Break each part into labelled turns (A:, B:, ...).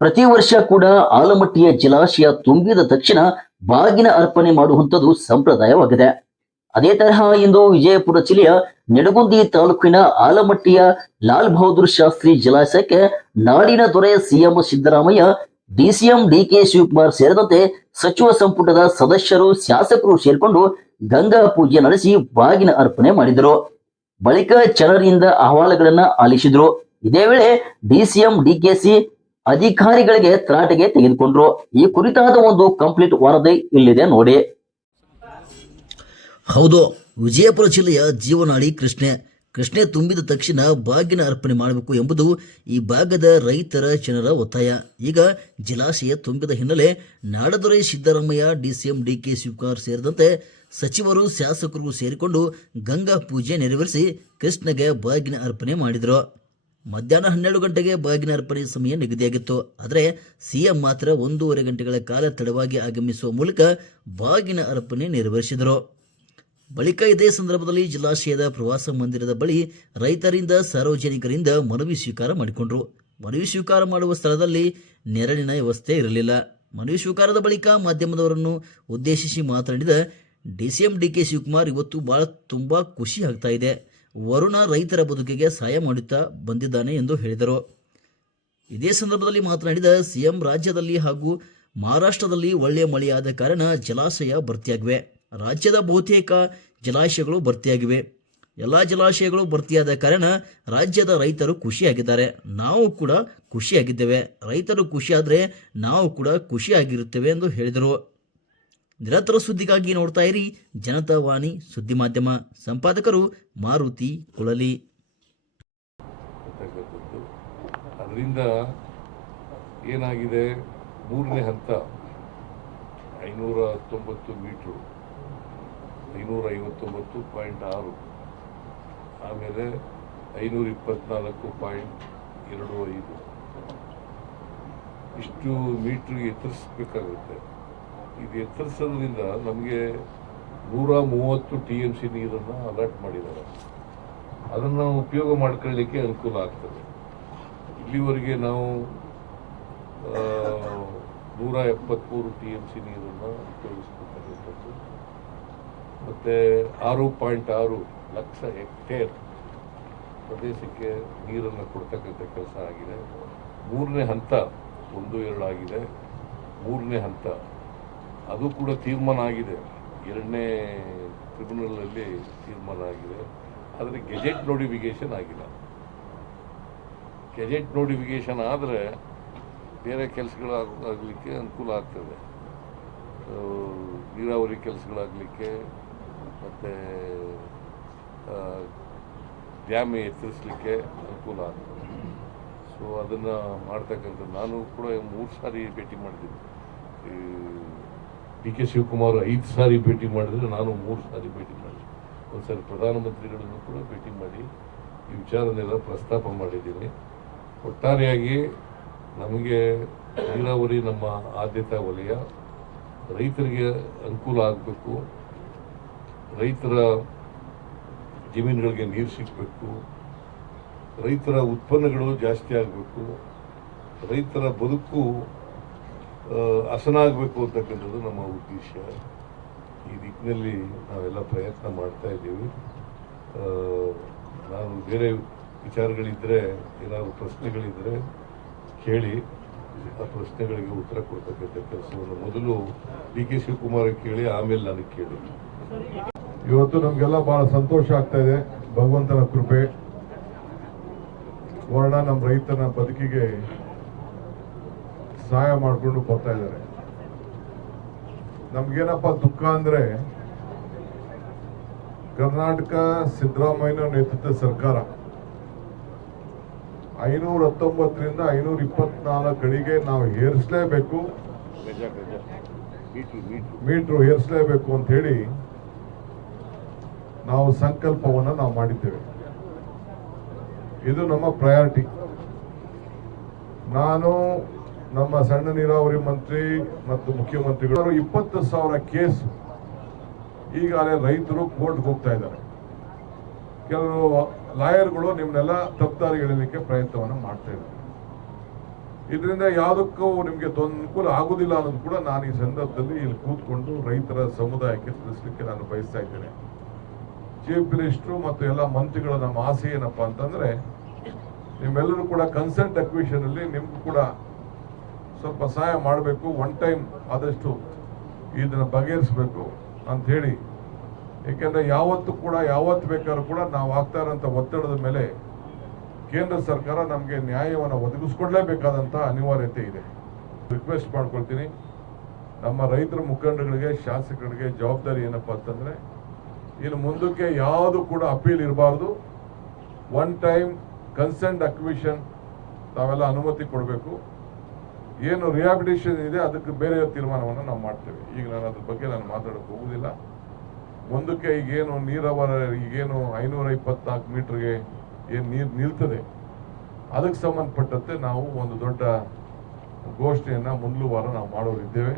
A: ಪ್ರತಿ ವರ್ಷ ಕೂಡ ಆಲಮಟ್ಟಿಯ ಜಲಾಶಯ ತುಂಬಿದ ತಕ್ಷಣ ಬಾಗಿನ ಅರ್ಪಣೆ ಮಾಡುವಂಥದ್ದು ಸಂಪ್ರದಾಯವಾಗಿದೆ. ಅದೇ ತರಹ ಇಂದು ವಿಜಯಪುರ ಜಿಲ್ಲೆಯ ನೆಡಗುಂದಿ ತಾಲೂಕಿನ ಆಲಮಟ್ಟಿಯ ಲಾಲ್ ಬಹದ್ದೂರ್ ಶಾಸ್ತ್ರಿ ಜಲಾಶಯಕ್ಕೆ ನಾಡಿನ ದೊರೆ CM Siddaramaiah DCM D K Shivakumar ಸೇರಿದಂತೆ ಸಚಿವ ಸಂಪುಟದ ಸದಸ್ಯರು, ಶಾಸಕರು ಸೇರಿಕೊಂಡು ಗಂಗಾ ಪೂಜೆ ನಡೆಸಿ ಬಾಗಿನ ಅರ್ಪಣೆ ಮಾಡಿದರು. ಬಳಿಕ ಜನರಿಂದ ಅಹವಾಲುಗಳನ್ನ ಆಲಿಸಿದ್ರು. ಇದೇ ವೇಳೆ ಡಿಸಿಎಂ ಡಿಕೆಸಿ ಅಧಿಕಾರಿಗಳಿಗೆ ತರಾಟೆಗೆ ತೆಗೆದುಕೊಂಡ್ರು. ಈ ಕುರಿತಾದ ಒಂದು ಕಂಪ್ಲೀಟ್ ವರದಿ ಇಲ್ಲಿದೆ ನೋಡಿ.
B: ಹೌದು, ವಿಜಯಪುರ ಜಿಲ್ಲೆಯ ಜೀವನಾಡಿ ಕೃಷ್ಣೆ. ಕೃಷ್ಣೆ ತುಂಬಿದ ತಕ್ಷಣ ಬಾಗಿನ ಅರ್ಪಣೆ ಮಾಡಬೇಕು ಎಂಬುದು ಈ ಭಾಗದ ರೈತರ ಜನರ ಒತ್ತಾಯ. ಈಗ ಜಲಾಶಯ ತುಂಬಿದ ಹಿನ್ನೆಲೆ ನಾಡದೊರೆ Siddaramaiah, DCM D K Shivakumar ಸೇರಿದಂತೆ ಸಚಿವರು ಶಾಸಕರು ಸೇರಿಕೊಂಡು ಗಂಗಾ ಪೂಜೆ ನೆರವೇರಿಸಿ ಕೃಷ್ಣಗೆ ಬಾಗಿನ ಅರ್ಪಣೆ ಮಾಡಿದರು. ಮಧ್ಯಾಹ್ನ ಹನ್ನೆರಡು ಗಂಟೆಗೆ ಬಾಗಿನ ಅರ್ಪಣೆ ಸಮಯ ನಿಗದಿಯಾಗಿತ್ತು. ಆದರೆ ಸಿಎಂ ಮಾತ್ರ ಒಂದೂವರೆ ಗಂಟೆಗಳ ಕಾಲ ತಡವಾಗಿ ಆಗಮಿಸುವ ಮೂಲಕ ಬಾಗಿನ ಅರ್ಪಣೆ ನೆರವೇರಿಸಿದರು. ಬಳಿಕ ಇದೇ ಸಂದರ್ಭದಲ್ಲಿ ಜಲಾಶಯದ ಪ್ರವಾಸ ಮಂದಿರದ ಬಳಿ ರೈತರಿಂದ ಸಾರ್ವಜನಿಕರಿಂದ ಮನವಿ ಸ್ವೀಕಾರ ಮಾಡಿಕೊಂಡರು. ಮನವಿ ಸ್ವೀಕಾರ ಮಾಡುವ ಸ್ಥಳದಲ್ಲಿ ನೆರಳಿನ ವ್ಯವಸ್ಥೆ ಇರಲಿಲ್ಲ. ಮನವಿ ಸ್ವೀಕಾರದ ಬಳಿಕ ಮಾಧ್ಯಮದವರನ್ನು ಉದ್ದೇಶಿಸಿ ಮಾತನಾಡಿದ ಡಿಸಿಎಂ ಡಿಕೆ ಶಿವಕುಮಾರ್, ಇವತ್ತು ಬಹಳ ತುಂಬಾ ಖುಷಿ ಆಗ್ತಾ ಇದೆ. ವರುಣ ರೈತರ ಬದುಕಿಗೆ ಸಹಾಯ ಮಾಡುತ್ತಾ ಬಂದಿದ್ದಾನೆ ಎಂದು ಹೇಳಿದರು. ಇದೇ ಸಂದರ್ಭದಲ್ಲಿ ಮಾತನಾಡಿದ ಸಿಎಂ, ರಾಜ್ಯದಲ್ಲಿ ಹಾಗೂ ಮಹಾರಾಷ್ಟ್ರದಲ್ಲಿ ಒಳ್ಳೆಯ ಮಳೆಯಾದ ಕಾರಣ ಜಲಾಶಯ ಭರ್ತಿಯಾಗಿವೆ. ರಾಜ್ಯದ ಬಹುತೇಕ ಜಲಾಶಯಗಳು ಭರ್ತಿಯಾಗಿವೆ. ಎಲ್ಲ ಜಲಾಶಯಗಳು ಭರ್ತಿಯಾದ ಕಾರಣ ರಾಜ್ಯದ ರೈತರು ಖುಷಿಯಾಗಿದ್ದಾರೆ. ನಾವು ಕೂಡ ಖುಷಿಯಾಗಿದ್ದೇವೆ. ರೈತರು ಖುಷಿಯಾದರೆ ನಾವು ಕೂಡ ಖುಷಿಯಾಗಿರುತ್ತೇವೆ ಎಂದು ಹೇಳಿದರು. ನಿರಂತರ ಸುದ್ದಿಗಾಗಿ ನೋಡ್ತಾ ಇರಿ ಜನತಾ ವಾಣಿ ಸುದ್ದಿ ಮಾಧ್ಯಮ. ಸಂಪಾದಕರು ಮಾರುತಿ ಕುಳಲಿ.
C: ಅದರಿಂದ ಏನಾಗಿದೆ? ಮೂರನೇ ಹಂತ, ಐನೂರ ಹತ್ತೊಂಬತ್ತು ಮೀಟ್ರು, ಐನೂರ ಐವತ್ತೊಂಬತ್ತು ಪಾಯಿಂಟ್ ಆರು, ಆಮೇಲೆ ಐನೂರ ಇಪ್ಪತ್ನಾಲ್ಕು ಪಾಯಿಂಟ್ ಎರಡು ಐದು. ಇಷ್ಟು ಮೀಟ್ರಿಗೆ ಎತ್ತರಿಸ್ಬೇಕಾಗುತ್ತೆ. ಇದು ಎತ್ತರಿಸೋದ್ರಿಂದ ನಮಗೆ ನೂರ ಮೂವತ್ತು ಟಿ ಎಂ ಸಿ ನೀರನ್ನು ಅಲರ್ಟ್ ಮಾಡಿದ್ದಾರೆ. ಅದನ್ನು ಉಪಯೋಗ ಮಾಡ್ಕೊಳ್ಳಿಕ್ಕೆ ಅನುಕೂಲ ಆಗ್ತದೆ. ಇಲ್ಲಿವರೆಗೆ ನಾವು ನೂರ ಎಪ್ಪತ್ಮೂರು ಟಿ ಎಂ ಸಿ ನೀರನ್ನು ಉಪಯೋಗಿಸ್ಬೇಕಾಗಿರ್ತದ್ದು ಮತ್ತು ಆರು ಪಾಯಿಂಟ್ ಆರು ಲಕ್ಷ ಹೆಕ್ಟೇರ್ ಪ್ರದೇಶಕ್ಕೆ ನೀರನ್ನು ಕೊಡ್ತಕ್ಕಂಥ ಕೆಲಸ ಆಗಿದೆ. ಮೂರನೇ ಹಂತ ಒಂದು ಎರಡು ಆಗಿದೆ. ಮೂರನೇ ಹಂತ ಅದು ಕೂಡ ತೀರ್ಮಾನ ಆಗಿದೆ. ಎರಡನೇ ಟ್ರಿಬ್ಯುನಲಲ್ಲಿ ತೀರ್ಮಾನ ಆಗಿದೆ. ಆದರೆ ಗೆಜೆಟ್ ನೋಟಿಫಿಕೇಶನ್ ಆಗಿಲ್ಲ. ಗೆಜೆಟ್ ನೋಟಿಫಿಕೇಶನ್ ಆದರೆ ಬೇರೆ ಕೆಲಸಗಳಾಗಲಿಕ್ಕೆ ಅನುಕೂಲ ಆಗ್ತದೆ. ನೀರಾವರಿ ಕೆಲಸಗಳಾಗಲಿಕ್ಕೆ ಮತ್ತು ಡ್ಯಾಮ್ ಎತ್ತರಿಸಲಿಕ್ಕೆ ಅನುಕೂಲ ಆಗ್ತದೆ. ಸೊ ಅದನ್ನು ಮಾಡ್ತಕ್ಕಂಥ ನಾನು ಕೂಡ ಮೂರು ಸಾರಿ ಭೇಟಿ ಮಾಡಿದ್ದೀನಿ ಡಿ ಕೆ ಶಿವಕುಮಾರ್ ಐದು ಸಾರಿ ಭೇಟಿ ಮಾಡಿದರೆ ನಾನು ಮೂರು ಸಾರಿ ಭೇಟಿ ಮಾಡಿದೆ. ಒಂದು ಸಾರಿ ಪ್ರಧಾನಮಂತ್ರಿಗಳನ್ನು ಕೂಡ ಭೇಟಿ ಮಾಡಿ ಈ ವಿಚಾರನೆಲ್ಲ ಪ್ರಸ್ತಾಪ ಮಾಡಿದ್ದೀನಿ. ಒಟ್ಟಾರೆಯಾಗಿ ನಮಗೆ ನೀರಾವರಿ ನಮ್ಮ ಆದ್ಯತಾ ವಲಯ ರೈತರಿಗೆ ಅನುಕೂಲ ಆಗಬೇಕು. ರೈತರ ಜಮೀನುಗಳಿಗೆ ನೀರು ಸಿಗಬೇಕು. ರೈತರ ಉತ್ಪನ್ನಗಳು ಜಾಸ್ತಿ ಆಗಬೇಕು. ರೈತರ ಬದುಕು ಹಸನಾಗಬೇಕು ಅಂತಕ್ಕಂಥದ್ದು ನಮ್ಮ ಉದ್ದೇಶ. ಈ ದಿಕ್ಕಿನಲ್ಲಿ ನಾವೆಲ್ಲ ಪ್ರಯತ್ನ ಮಾಡ್ತಾ ಇದ್ದೀವಿ. ನಾವು ಬೇರೆ ವಿಚಾರಗಳಿದ್ದರೆ ಏನಾದರೂ ಪ್ರಶ್ನೆಗಳಿದ್ದರೆ ಕೇಳಿ, ಆ ಪ್ರಶ್ನೆಗಳಿಗೆ ಉತ್ತರ ಕೊಡ್ತಕ್ಕಂಥ ಕೆಲಸವನ್ನು ಮೊದಲು ಡಿ ಕೆ ಶಿವಕುಮಾರ್ ಕೇಳಿ, ಆಮೇಲೆ ನನಗೆ ಕೇಳಿ.
D: ಇವತ್ತು ನಮಗೆಲ್ಲ ಭಾಳ ಸಂತೋಷ ಆಗ್ತಾ ಇದೆ. ಭಗವಂತನ ಕೃಪೆ, ವರ್ಣ ನಮ್ಮ ರೈತನ ಬದುಕಿಗೆ ಸಹಾಯ ಮಾಡಿಕೊಂಡು ಬರ್ತಾ ಇದ್ದಾರೆ. ನಮ್ಗೇನಪ್ಪ ದುಃಖ ಅಂದರೆ ಕರ್ನಾಟಕ ಸಿದ್ದರಾಮಯ್ಯ ನೇತೃತ್ವದ ಸರ್ಕಾರ. ಐನೂರ ಹತ್ತೊಂಬತ್ತರಿಂದ ಐನೂರ ಇಪ್ಪತ್ನಾಲ್ಕು ಅಡಿಗೆ ನಾವು ಏರಿಸಲೇಬೇಕು.
C: ಮೀಟ್ರು
D: ಏರಿಸಲೇಬೇಕು ಅಂತ ಹೇಳಿ ನಾವು ಸಂಕಲ್ಪವನ್ನು ನಾವು ಮಾಡಿದ್ದೇವೆ. ಇದು ನಮ್ಮ ಪ್ರಯಾರಿಟಿ ನಾನು ನಮ್ಮ ಸಣ್ಣ ನೀರಾವರಿ ಮಂತ್ರಿ ಮತ್ತು ಮುಖ್ಯಮಂತ್ರಿಗಳು ಇಪ್ಪತ್ತು ಸಾವಿರ ಕೇಸ್ ಈಗಾಗಲೇ ರೈತರು ಕೋರ್ಟ್ಗೆ ಹೋಗ್ತಾ ಇದ್ದಾರೆ. ಕೆಲವು ಲಾಯರ್ಗಳು ನಿಮ್ಮನ್ನೆಲ್ಲ ತಪ್ಪದಾರಿ ಹೇಳಲಿಕ್ಕೆ ಪ್ರಯತ್ನವನ್ನು ಮಾಡ್ತಾ ಇದ್ದಾರೆ. ಇದರಿಂದ ಯಾವುದಕ್ಕೂ ನಿಮಗೆ ಅನುಕೂಲ ಆಗುದಿಲ್ಲ ಅನ್ನೋದು ಕೂಡ ನಾನು ಈ ಸಂದರ್ಭದಲ್ಲಿ ಇಲ್ಲಿ ಕೂತ್ಕೊಂಡು ರೈತರ ಸಮುದಾಯಕ್ಕೆ ತಿಳಿಸ್ಲಿಕ್ಕೆ ನಾನು ಬಯಸ್ತಾ ಇದ್ದೇನೆ. ಚೀಫ್ ಮಿನಿಸ್ಟ್ರು ಮತ್ತು ಎಲ್ಲ ಮಂತ್ರಿಗಳ ನಮ್ಮ ಆಸೆ ಏನಪ್ಪ ಅಂತಂದ್ರೆ, ನಿಮ್ಮೆಲ್ಲರೂ ಕೂಡ ಕನ್ಸೆಂಟ್ ಅಕ್ವಿಷನ್ ಅಲ್ಲಿ ನಿಮ್ಗೂ ಕೂಡ ಸ್ವಲ್ಪ ಸಹಾಯ ಮಾಡಬೇಕು ಒನ್ ಟೈಮ್ ಆದಷ್ಟು ಇದನ್ನು ಬಗೆಹರಿಸಬೇಕು ಅಂತ ಹೇಳಿ. ಏಕೆಂದ್ರೆ ಯಾವತ್ತು ಕೂಡ, ಯಾವತ್ತು ಬೇಕಾದ್ರೂ ಕೂಡ ನಾವು ಆಗ್ತಾ ಇರೋಂಥ ಒತ್ತಡದ ಮೇಲೆ ಕೇಂದ್ರ ಸರ್ಕಾರ ನಮಗೆ ನ್ಯಾಯವನ್ನು ಒದಗಿಸ್ಕೊಡ್ಲೇಬೇಕಾದಂಥ ಅನಿವಾರ್ಯತೆ ಇದೆ. ರಿಕ್ವೆಸ್ಟ್ ಮಾಡ್ಕೊಳ್ತೀನಿ. ನಮ್ಮ ರೈತರ ಮುಖಂಡಗಳಿಗೆ, ಶಾಸಕರಿಗೆ ಜವಾಬ್ದಾರಿ ಏನಪ್ಪ ಅಂತಂದರೆ, ಇನ್ನು ಮುಂದಕ್ಕೆ ಯಾವುದು ಕೂಡ ಅಪೀಲ್ ಇರಬಾರ್ದು. ಒನ್ ಟೈಮ್ ಕನ್ಸೆಂಟ್ ಅಕ್ವಿಷನ್ ತಾವೆಲ್ಲ ಅನುಮತಿ ಕೊಡಬೇಕು. ಏನು ರಿಹಾಬಿಟೇಷನ್ ಇದೆ, ಅದಕ್ಕೆ ಬೇರೆ ತೀರ್ಮಾನವನ್ನು ನಾವು ಮಾಡ್ತೇವೆ. ಈಗ ನಾನು ಅದ್ರ ಬಗ್ಗೆ ನಾನು ಮಾತಾಡಕ್ಕೆ ಹೋಗುದಿಲ್ಲ ಮುಂದಕ್ಕೆ ಈಗೇನು ನೀರಾವರ ಈಗೇನು ಐನೂರ ಇಪ್ಪತ್ನಾಲ್ಕು ಮೀಟರ್ಗೆ ಏನು ನೀರು ನಿಲ್ತದೆ, ಅದಕ್ಕೆ ಸಂಬಂಧಪಟ್ಟಂತೆ ನಾವು ಒಂದು ದೊಡ್ಡ ಘೋಷಣೆಯನ್ನು ಮೊದಲು ವಾರ ನಾವು ಮಾಡೋರಿದ್ದೇವೆ.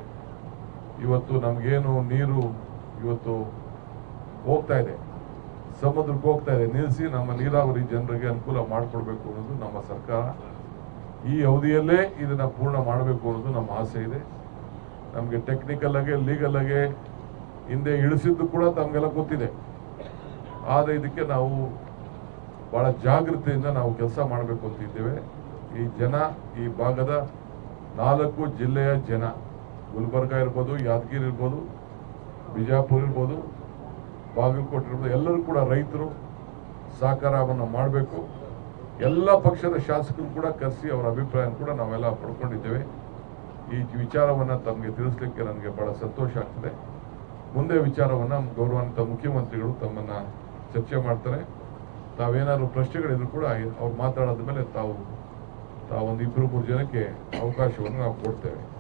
D: ಇವತ್ತು ನಮಗೇನು ನೀರು ಇವತ್ತು ಹೋಗ್ತಾ ಇದೆ, ಸಮುದ್ರಕ್ಕೆ ಹೋಗ್ತಾ ಇದೆ. ನಿಲ್ಲಿಸಿ ನಮ್ಮ ನೀರಾವರಿ ಜನರಿಗೆ ಅನುಕೂಲ ಮಾಡಿಕೊಡ್ಬೇಕು ಅನ್ನೋದು ನಮ್ಮ ಸರ್ಕಾರ. ಈ ಅವಧಿಯಲ್ಲೇ ಇದನ್ನ ಪೂರ್ಣ ಮಾಡಬೇಕು ಅನ್ನೋದು ನಮ್ಮ ಆಸೆ ಇದೆ. ನಮಗೆ ಟೆಕ್ನಿಕಲ್ ಆಗಿ ಲೀಗಲ್ ಆಗಿ ಹಿಂದೆ ಇಳಿಸಿದ್ದು ಕೂಡ ತಮಗೆಲ್ಲ ಗೊತ್ತಿದೆ. ಆದರೆ ಇದಕ್ಕೆ ನಾವು ಬಹಳ ಜಾಗೃತಿಯಿಂದ ನಾವು ಕೆಲಸ ಮಾಡಬೇಕು ಅಂತ ಇದ್ದೇವೆ. ಈ ಜನ, ಈ ಭಾಗದ ನಾಲ್ಕು ಜಿಲ್ಲೆಯ ಜನ, ಗುಲ್ಬರ್ಗ ಇರ್ಬೋದು, ಯಾದಗಿರಿ ಇರ್ಬೋದು, ಬಿಜಾಪುರ್ ಇರ್ಬೋದು, ಬಾಗಲಕೋಟೆ ಇರ್ಬೋದು, ಎಲ್ಲರೂ ಕೂಡ ರೈತರು ಸಹಕಾರವನ್ನು ಮಾಡಬೇಕು. ಎಲ್ಲ ಪಕ್ಷದ ಶಾಸಕರು ಕೂಡ ಕರೆಸಿ ಅವರ ಅಭಿಪ್ರಾಯ ಕೂಡ ನಾವೆಲ್ಲ ಪಡ್ಕೊಂಡಿದ್ದೇವೆ. ಈ ವಿಚಾರವನ್ನು ತಮಗೆ ತಿಳಿಸ್ಲಿಕ್ಕೆ ನನಗೆ ಬಹಳ ಸಂತೋಷ ಆಗ್ತದೆ. ಮುಂದೆ ವಿಚಾರವನ್ನು ಗೌರವಾನ್ವಿತ ಮುಖ್ಯಮಂತ್ರಿಗಳು ತಮ್ಮನ್ನ ಚರ್ಚೆ ಮಾಡ್ತಾರೆ. ತಾವೇನಾದ್ರು ಪ್ರಶ್ನೆಗಳಿದ್ರು ಕೂಡ ಅವ್ರು ಮಾತಾಡೋದ ಮೇಲೆ ತಾವು ತಾವೊಂದು ಇಬ್ಬರು ಮೂರು ಜನಕ್ಕೆ ಅವಕಾಶವನ್ನು ನಾವು ಕೊಡ್ತೇವೆ.